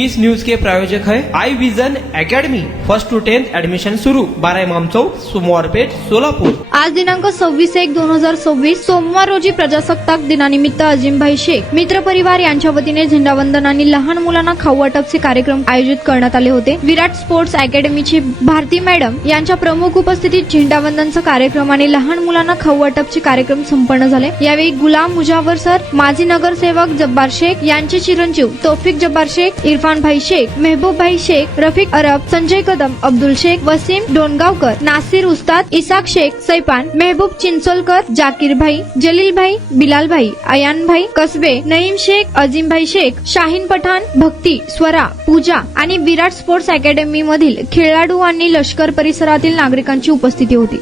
इस news के प्रायोजक है eye vision academy. 1st to 10th admission शुरू। 12 इमाम चौक, सोमवारपेठ, सोलापूर। आज दिनांक 26/1/2026 सोमवार रोजी प्रजासत्ताक दिनानिमित्त अजिमभाई शेख मित्र परिवार यांच्या वतीने झेंडावंदन आणि लहान मुलांना खाऊ वाटपचे कार्यक्रम आयोजित करण्यात आले होते। विराट स्पोर्ट्स अकॅडमीची भारती मॅडम यांच्या प्रमुख उपस्थितीत झेंडावंदनचा कार्यक्रम आणि लहान मुलांना खाऊ वाटपचे कार्यक्रम संपन्न झाले। यावेळी गुलाम मुजावर सर, माजी नगरसेवक जब्बार शेख यांचे चिरंजीव तौफिक जब्बार शेख, इरफान भाई शेख, मेहबूब भाई शेख, रफिक अरब, संजय कदम, अब्दुल शेख, वसीम डोनगावकर, नासिर उस्ताद, इसाक शेख, सैपान, मेहबूब चिंचोलकर, जाकीर भाई, जलील भाई, बिलाल भाई, अयान भाई कसबे, नईम शेख, अजिम भाई शेख, शाहीन पठाण, भक्ती, स्वरा, पूजा आणि विराट स्पोर्ट्स अकॅडमी मधील खेळाडू आणि लष्कर परिसरातील नागरिकांची उपस्थिती होती।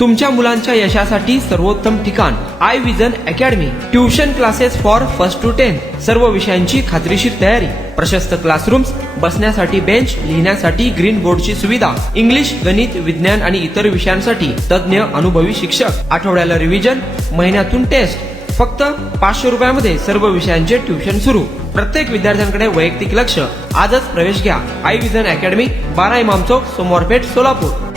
तुमच्या मुलांच्या यशासाठी सर्वोत्तम ठिकाण eye vision academy. Tuition classes for 1st to 10th, सर्व विषयांची खात्रीशीर तयारी, प्रशस्त क्लासरूम्स, बसण्यासाठी बेंच, लिहिण्यासाठी ग्रीन बोर्डची सुविधा, इंग्लिश, गणित, विज्ञान आणि इतर विषयांसाठी तज्ञ अनुभवी शिक्षक, आठवड्याला रिव्हिजन, महिन्यातून टेस्ट। फक्त 500 रुपयामध्ये सर्व विषयांचे ट्युशन सुरू। प्रत्येक विद्यार्थ्यांकडे वैयक्तिक लक्ष। आजच प्रवेश घ्या। आई विजन अकॅडमी, 12 इमाम चौक, सोमवारपेठ, सोलापूर।